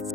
Fundamental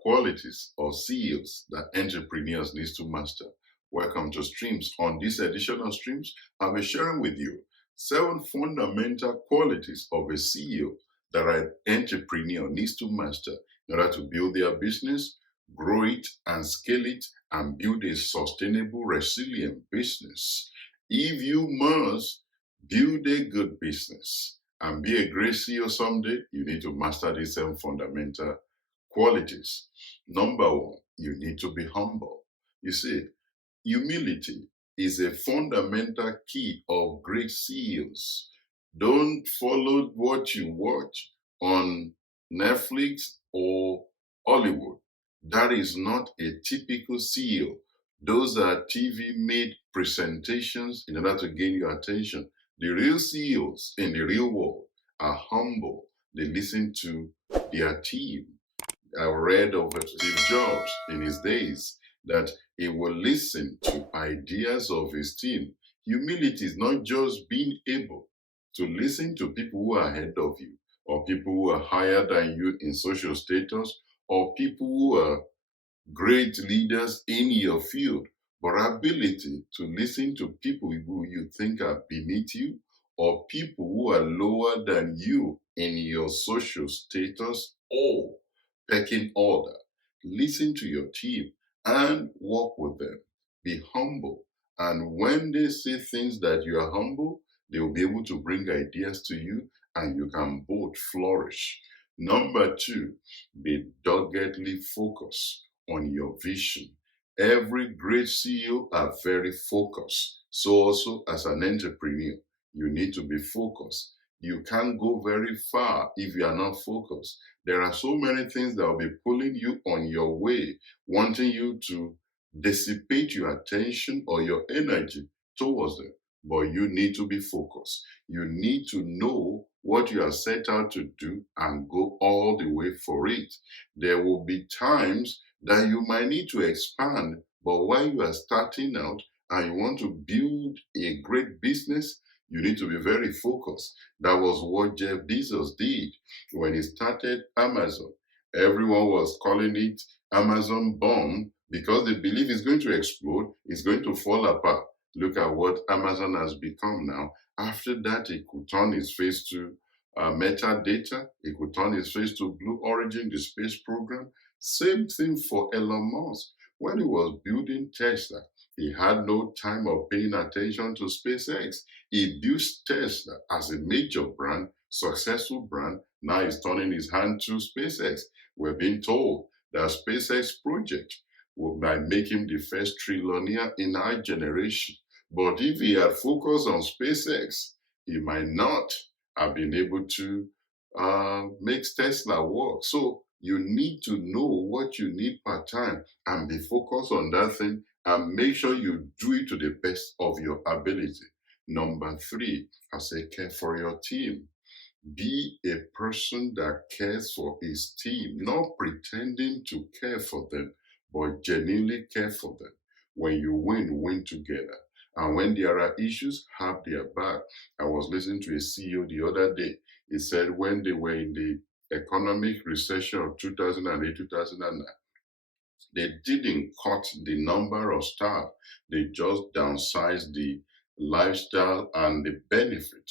qualities or skills that entrepreneurs need to master. Welcome to Streams. On this edition of Streams, I'll be sharing with you 7 fundamental qualities of a CEO that an entrepreneur needs to master in order to build their business, grow it, and scale it, and build a sustainable, resilient business. If you must build a good business and be a great CEO someday, you need to master these 7 fundamental qualities. Number 1, you need to be humble. You see, humility is a fundamental key of great CEOs. Don't follow what you watch on Netflix or Hollywood. That is not a typical CEO. Those are TV made presentations in order to gain your attention. The real CEOs in the real world are humble. They listen to their team. I read of Steve Jobs in his days that he will listen to ideas of his team. Humility is not just being able to listen to people who are ahead of you, or people who are higher than you in social status, or people who are great leaders in your field, but ability to listen to people who you think are beneath you, or people who are lower than you in your social status or pecking order. Listen to your team and work with them. Be humble. And when they say things that you are humble, they will be able to bring ideas to you and you can both flourish. Number 2, be doggedly focused on your vision. Every great CEO are very focused. So also as an entrepreneur, you need to be focused. You can't go very far if you are not focused. There are so many things that will be pulling you on your way, wanting you to dissipate your attention or your energy towards them. But you need to be focused. You need to know what you are set out to do and go all the way for it. There will be times that you might need to expand, but while you are starting out and you want to build a great business, you need to be very focused. That was what Jeff Bezos did when he started Amazon. Everyone was calling it Amazon bomb because they believe it's going to explode, it's going to fall apart. Look at what Amazon has become now. After that, he could turn his face to metadata. He could turn his face to Blue Origin, the space program. Same thing for Elon Musk. When he was building Tesla, he had no time of paying attention to SpaceX. He built Tesla as a major brand, successful brand. Now he's turning his hand to SpaceX. We're being told that SpaceX project might make him the first trillionaire in our generation. But if he had focused on SpaceX, he might not have been able to make Tesla work. So you need to know what you need per time and be focused on that thing and make sure you do it to the best of your ability. Number 3, I say care for your team. Be a person that cares for his team, not pretending to care for them, but genuinely care for them. When you win, win together. And when there are issues, have their back. I was listening to a CEO the other day. He said when they were in the economic recession of 2008, 2009, they didn't cut the number of staff. They just downsized the lifestyle and the benefit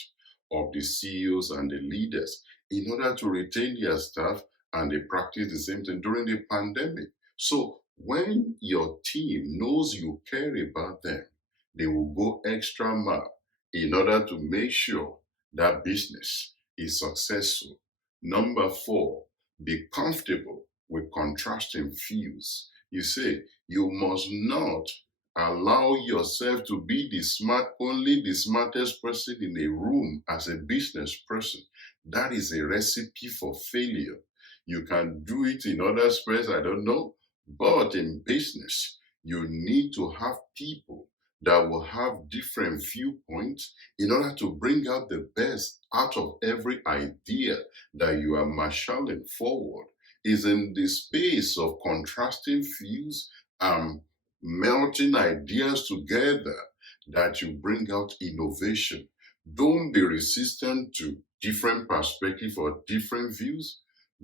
of the CEOs and the leaders in order to retain their staff, and they practice the same thing during the pandemic. So when your team knows you care about them, they will go extra mile in order to make sure that business is successful. Number 4, be comfortable with contrasting views. You say you must not allow yourself to be only the smartest person in a room as a business person. That is a recipe for failure. You can do it in other spheres, I don't know, but in business, you need to have people that will have different viewpoints in order to bring out the best out of every idea that you are marshalling forward. Is in the space of contrasting views and melting ideas together that you bring out innovation. Don't be resistant to different perspectives or different views.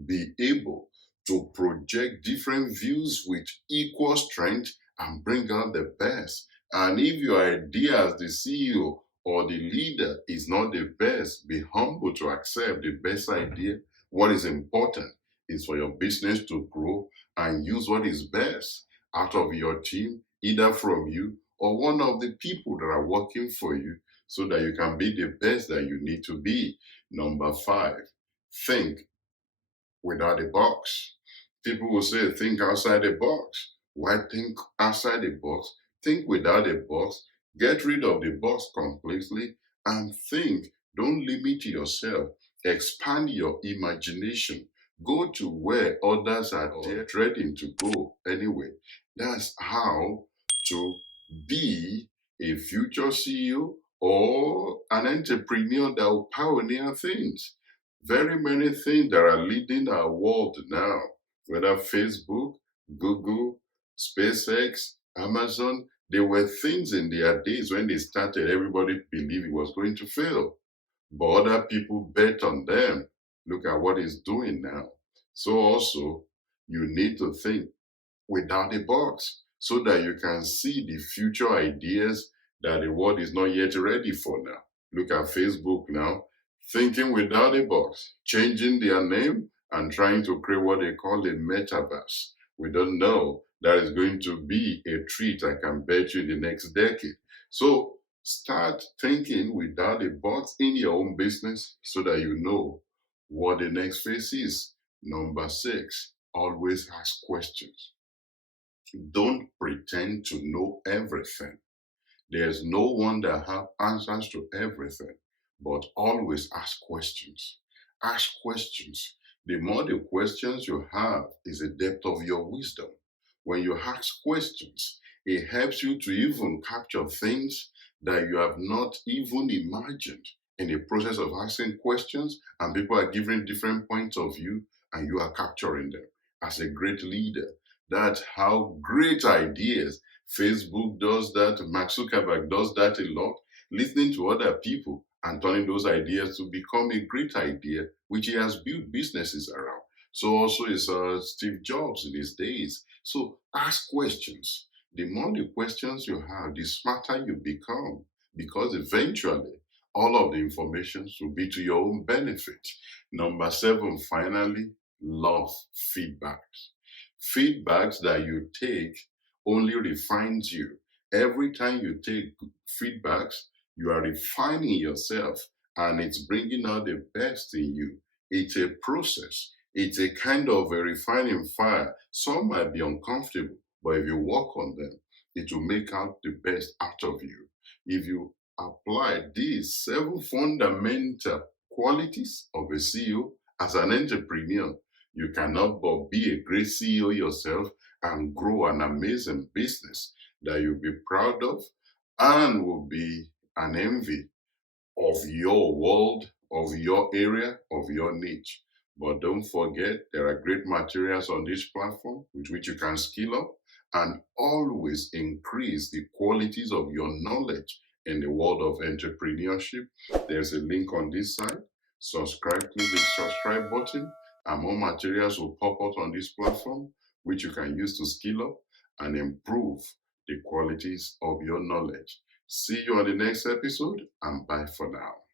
Be able to project different views with equal strength and bring out the best. And if your idea as the CEO or the leader is not the best, be humble to accept the best idea. What is important is for your business to grow and use what is best out of your team, either from you or one of the people that are working for you, so that you can be the best that you need to be. Number 5, think without a box. People will say, think outside the box. Why think outside the box? Think without a box. Get rid of the box completely and think. Don't limit yourself. Expand your imagination. Go to where others are dreading to go anyway. That's how to be a future CEO or an entrepreneur that will pioneer things. Very many things that are leading our world now, whether Facebook, Google, SpaceX, Amazon, they were things in their days when they started, everybody believed it was going to fail. But other people bet on them. Look at what it's doing now. So also, you need to think without a box so that you can see the future ideas that the world is not yet ready for now. Look at Facebook now, thinking without a box, changing their name and trying to create what they call a metaverse. We don't know. That is going to be a treat, I can bet you, in the next decade. So start thinking without a box in your own business so that you know what the next phase is. Number 6, always ask questions. Don't pretend to know everything. There's no one that has answers to everything, but always ask questions. Ask questions. The more the questions you have is the depth of your wisdom. When you ask questions, it helps you to even capture things that you have not even imagined in the process of asking questions, and people are giving different points of view, and you are capturing them. As a great leader, that's how great ideas. Facebook does that, Mark Zuckerberg does that a lot, listening to other people and turning those ideas to become a great idea, which he has built businesses around. So also is Steve Jobs in his days. So ask questions. The more the questions you have, the smarter you become, because eventually all of the information will be to your own benefit. Number 7, finally, love feedbacks. Feedbacks that you take only refines you. Every time you take feedbacks, you are refining yourself and it's bringing out the best in you. It's a process. It's a kind of a refining fire. Some might be uncomfortable, but if you work on them, it will make out the best out of you. If you apply these 7 fundamental qualities of a CEO as an entrepreneur, you cannot but be a great CEO yourself and grow an amazing business that you'll be proud of and will be an envy of your world, of your area, of your niche. But don't forget, there are great materials on this platform with which you can skill up and always increase the qualities of your knowledge in the world of entrepreneurship. There's a link on this side. Subscribe, click the subscribe button, and more materials will pop out on this platform, which you can use to skill up and improve the qualities of your knowledge. See you on the next episode, and bye for now.